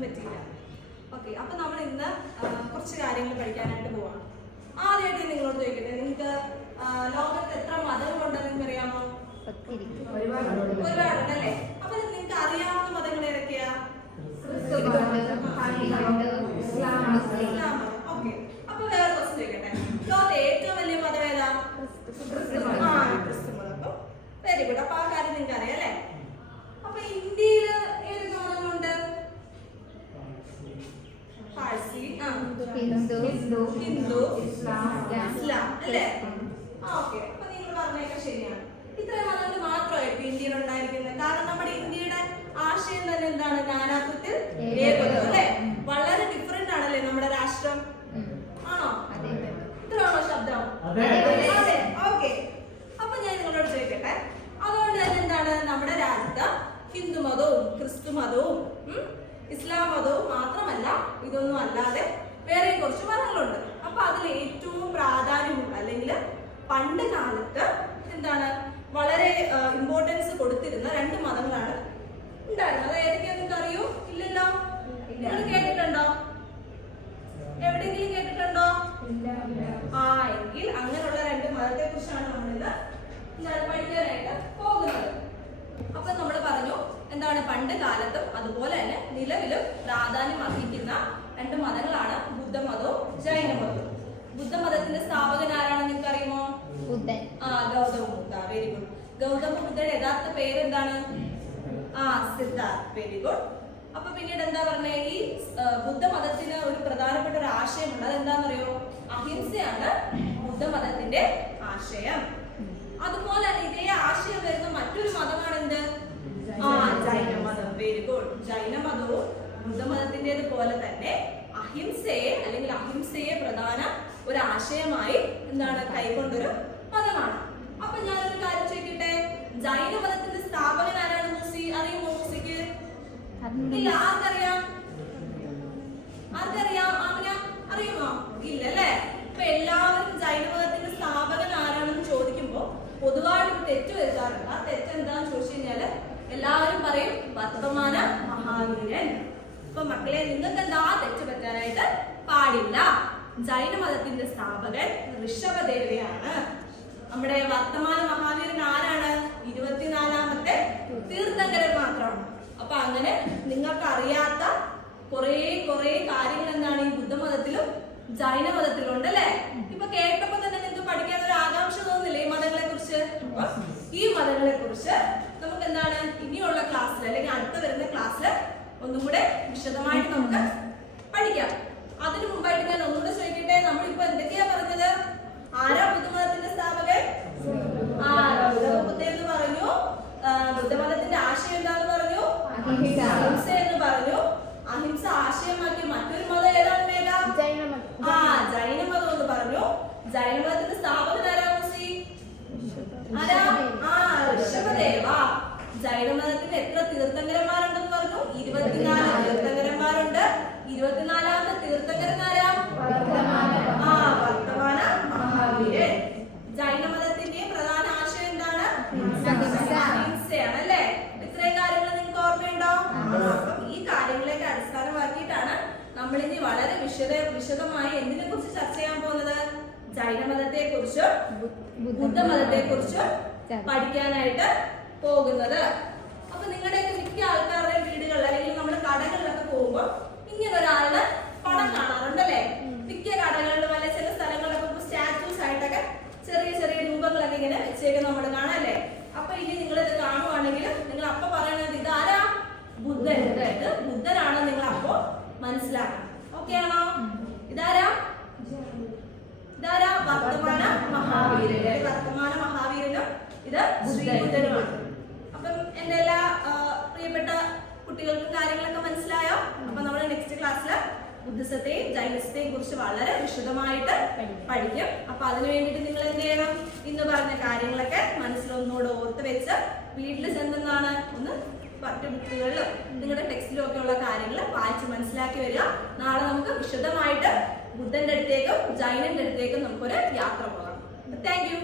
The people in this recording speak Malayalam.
ഒന്നും പറ്റിയില്ല. ഓക്കെ, അപ്പൊ നമ്മൾ ഇന്ന് കുറച്ച് കാര്യങ്ങൾ പഠിക്കാനായിട്ട് പോവാണ്. ആദ്യമായിട്ട് നിങ്ങളോട് ചോദിക്കട്ടെ, നിങ്ങൾക്ക് ലോകത്ത് എത്ര മതങ്ങളുണ്ടെന്ന് നിങ്ങൾക്ക് അറിയാമോ? ഒരുപാടുണ്ടല്ലേ. അപ്പൊ നിങ്ങൾക്ക് അറിയാവുന്ന മതങ്ങൾ ഏതൊക്കെയാ? ഓക്കെ, അപ്പൊ വേറെ ക്വസ്റ്റ്യൻ ചോദിക്കട്ടെ, ലോകത്തെ ഏറ്റവും വലിയ മതം ഏതാ? ക്രിസ്തു മതം. അപ്പൊ വെരി ഗുഡ്. അപ്പൊ ആ കാര്യം നിങ്ങൾക്ക് അറിയാം അല്ലേ? അപ്പൊ ഇന്ത്യയില് ഏതൊക്കെ മതങ്ങളുണ്ട്? പാഴ്സി, ഹിന്ദു, ഇസ്ലാം അല്ലേ? ഓക്കെ, അപ്പൊ നിങ്ങൾ പറഞ്ഞേക്കെ ശരിയാണ്. ഇത്രയും മതങ്ങൾ മാത്രമായിട്ട് ഇന്ത്യയിൽ ഉണ്ടായിരിക്കുന്നത്. കാരണം നമ്മുടെ ഇന്ത്യയുടെ ആശയം തന്നെ എന്താണ്? നാനാത്വത്തിൽ ഏകത്വം അല്ലെ? വളരെ ഡിഫറെന്റ് ആണല്ലേ നമ്മുടെ രാഷ്ട്രം? ആണോ? ഇത്രയാണോ ശബ്ദം? അതെ. ഓക്കെ, അപ്പൊ ഞാൻ നിങ്ങളോട് ചോദിക്കട്ടെ, അതുകൊണ്ട് തന്നെ എന്താണ് നമ്മുടെ രാജ്യത്ത് ഹിന്ദു മതവും ക്രിസ്തു മതവും ഇസ്ലാം മതവും മാത്രമല്ല, ഇതൊന്നും അല്ലാതെ വേറെ കുറച്ച് മതങ്ങളുണ്ട്. അപ്പൊ അതിൽ ഏറ്റവും പ്രാധാന്യമുള്ള അല്ലെങ്കിൽ പണ്ട് കാലത്ത് എന്താണ് വളരെ ഇമ്പോർട്ടൻസ് കൊടുത്തിരുന്ന രണ്ട് മതങ്ങളാണ് ഉണ്ടായിരുന്നത്. അത് ഏതൊക്കെയാന്ന് നിങ്ങൾക്ക് അറിയോ? ഇല്ലല്ലോ. നിങ്ങൾ കേട്ടിട്ടുണ്ടോ? എവിടെയെങ്കിലും കേട്ടിട്ടുണ്ടോ? എങ്കിൽ അങ്ങനെയുള്ള രണ്ട് മതത്തെ കുറിച്ചാണ് നമ്മളിന്ന് പഠിക്കാനായിട്ട് പോകുന്നത്. അപ്പൊ നമ്മൾ പറഞ്ഞു എന്താണ്, പണ്ട് കാലത്തും അതുപോലെ തന്നെ നിലവിലും പ്രാധാന്യം അർഹിക്കുന്ന രണ്ട് മതങ്ങളാണ് ബുദ്ധമതവും ജൈനമതവും. ബുദ്ധമതത്തിന്റെ സ്ഥാപകൻ ആരാണെന്ന് നിങ്ങൾക്ക് അറിയുമോ? ഗൗതമ ബുദ്ധ. Very good. ഗൗതമ ബുദ്ധയുടെ യഥാർത്ഥ പേര് എന്താണ്? സിദ്ധാർത്ഥ്. Very good. അപ്പൊ പിന്നീട് എന്താ പറഞ്ഞേ, ഈ ബുദ്ധമതത്തിന് ഒരു പ്രധാനപ്പെട്ട ഒരു ആശയമുണ്ട്. അതെന്താണെന്നറിയോ? അഹിംസയാണ് ബുദ്ധമതത്തിന്റെ ആശയം. അതുപോലെ തന്നെ ഇതേ ആശയം വരുന്ന മറ്റൊരു മതമാണ് എന്ത്? ജൈനമതം. Very good. ജൈനമതവും ബുദ്ധമതത്തിൻ്റെത് പോലെ തന്നെ അഹിംസയെ പ്രധാന ഒരു ആശയമായി എന്താണ് കൈക്കൊണ്ടൊരു മതമാണ്. അപ്പൊ ഞാനൊരു കാര്യം ചോദിക്കട്ടെ, ജൈനമതത്തിന്റെ സ്ഥാപകൻ ആരാണെന്ന് അറിയുമോ? മൂസിക്ക് ഇല്ല. ആർക്കറിയാം? അറിയുമോ? ഇല്ല അല്ലേ? അപ്പൊ എല്ലാവരും ജൈനമതത്തിന്റെ സ്ഥാപകൻ ആരാണെന്ന് ചോദിക്കുമ്പോ പൊതുവായിട്ട് തെറ്റ് വരുത്താറുണ്ട്. ആ തെറ്റ് എന്താന്ന് ചോദിച്ചു കഴിഞ്ഞാല് എല്ലാവരും പറയും വർത്തമാന മഹാവീരൻ. അപ്പൊ മക്കളെ, നിങ്ങൾക്ക് എന്താ തെറ്റ് പറ്റാനായിട്ട് പാടില്ല. ജൈനമതത്തിന്റെ സ്ഥാപകൻ ഋഷഭദേവയാണ്. നമ്മുടെ വർത്തമാന മഹാവീരൻ ആരാണ്? 24ാമത്തെ തീർത്ഥങ്കരൻ മാത്രമാണ്. അപ്പൊ അങ്ങനെ നിങ്ങൾക്ക് അറിയാത്ത കുറെ കാര്യങ്ങൾ എന്താണ് ഈ ബുദ്ധമതത്തിലും ജൈനമതത്തിലും ഉണ്ട് അല്ലെ? ഇപ്പൊ കേട്ടപ്പോ തന്നെ നിങ്ങൾക്ക് പഠിക്കാൻ ഒരു ആകാംക്ഷ തോന്നുന്നില്ലേ ഈ മതങ്ങളെ കുറിച്ച്? ഈ മതങ്ങളെ കുറിച്ച് നമുക്ക് എന്താണ് ഇനിയുള്ള ക്ലാസ്സിൽ അല്ലെങ്കിൽ അടുത്ത വരുന്ന ക്ലാസ്സിൽ ഒന്നും കൂടെ വിശദമായിട്ട് നമുക്ക് പഠിക്കാം. അതിനു മുമ്പായിട്ട് ഞാൻ ഒന്നുകൂടെ ചോദിക്കട്ടെ, നമ്മളിപ്പോ എന്തൊക്കെയാ പറഞ്ഞത്? ആരാ ബുദ്ധമതത്തിന്റെ സ്ഥാപകൻ? ഗൗതമ ബുദ്ധ എന്ന് പറഞ്ഞു. ബുദ്ധമതത്തിന്റെ ആശയം എന്താന്ന് പറഞ്ഞു? അഹിംസ എന്ന് പറഞ്ഞു. അഹിംസ ആശയമാക്കിയ മറ്റൊരു മതം ഏതാണ്? ജൈനമതം എന്ന് പറഞ്ഞു. ജൈനമതത്തിന്റെ സ്ഥാപകൻ ആരാ? ഋഷഭദേവ. ജൈനമതത്തിന് എത്ര തീർത്ഥങ്കരന്മാരുണ്ടെന്ന് പറഞ്ഞു? 24 തീർത്ഥങ്കരന്മാരുണ്ട്. 24ാമത്തെ തീർത്ഥങ്കരൻ ആരാ? വർത്തമാന മഹാവീരൻ. ജൈനമതത്തിന്റെ പ്രധാന ആശയം എന്താണ്? അഹിംസയാണ് അല്ലേ? ഇത്രയും കാര്യങ്ങൾ നിങ്ങൾക്ക് ഓർമ്മയുണ്ടോ? അപ്പം ഈ കാര്യങ്ങളെയൊക്കെ അടിസ്ഥാനമാക്കിയിട്ടാണ് നമ്മൾ ഇനി വളരെ വിശദമായി എന്തിനെ കുറിച്ച് ചർച്ച ചെയ്യാൻ പോകുന്നത്? ജൈനമതത്തെ കുറിച്ചും ബുദ്ധമതത്തെ കുറിച്ചും പഠിക്കാനായിട്ട് പോകുന്നത്. അപ്പൊ നിങ്ങളുടെയൊക്കെ മിക്ക ആൾക്കാരുടെയും വീടുകളിൽ അല്ലെങ്കിൽ നമ്മുടെ കടകളിലൊക്കെ പോകുമ്പോൾ ഇങ്ങനെ ഒരാളുടെ പടം കാണാറുണ്ടല്ലേ? മിക്ക കടകളിലും അല്ലെ ചില സ്ഥലങ്ങളിലൊക്കെ സ്റ്റാച്യൂസ് ആയിട്ടൊക്കെ ചെറിയ ചെറിയ രൂപങ്ങളൊക്കെ ഇങ്ങനെ വെച്ചേക്ക് നമ്മൾ കാണാല്ലേ? അപ്പൊ ഇനി നിങ്ങളിത് കാണുവാണെങ്കിൽ നിങ്ങൾ അപ്പൊ പറയണത് ഇതാരാ? ബുദ്ധനാണെന്ന് നിങ്ങൾ അപ്പോ മനസ്സിലാക്കണം. ഓക്കെ ആണോ? ഇതാരാ? വർത്തമാന മഹാവീരൻ. വർത്തമാന മഹാവീരനും ഇത് ശ്രീബുദ്ധനുമാണ്. അപ്പം എന്റെ എല്ലാ പ്രിയപ്പെട്ട കുട്ടികൾക്കും കാര്യങ്ങളൊക്കെ മനസ്സിലായോ? അപ്പൊ നമ്മൾ നെക്സ്റ്റ് ക്ലാസ്സിൽ ബുദ്ധിസത്തെയും ജൈനിസത്തെയും കുറിച്ച് വളരെ വിശദമായിട്ട് പഠിക്കും. അപ്പൊ അതിനു വേണ്ടിയിട്ട് നിങ്ങൾ എന്ത് ചെയ്യണം? ഇന്ന് പറഞ്ഞ കാര്യങ്ങളൊക്കെ മനസ്സിലൊന്നുകൂടെ ഓർത്ത് വെച്ച് വീട്ടിൽ ചെന്നാണ് ഒന്ന് മറ്റു ബുക്കുകളിലും നിങ്ങളുടെ ടെക്സ്റ്റിലും ഒക്കെ ഉള്ള കാര്യങ്ങൾ വായിച്ച് മനസ്സിലാക്കി വരിക. നാളെ നമുക്ക് വിശദമായിട്ട് ബുദ്ധന്റെ അടുത്തേക്കും ജൈനന്റെ അടുത്തേക്കും നമുക്കൊരു യാത്ര പോകാം. Thank you.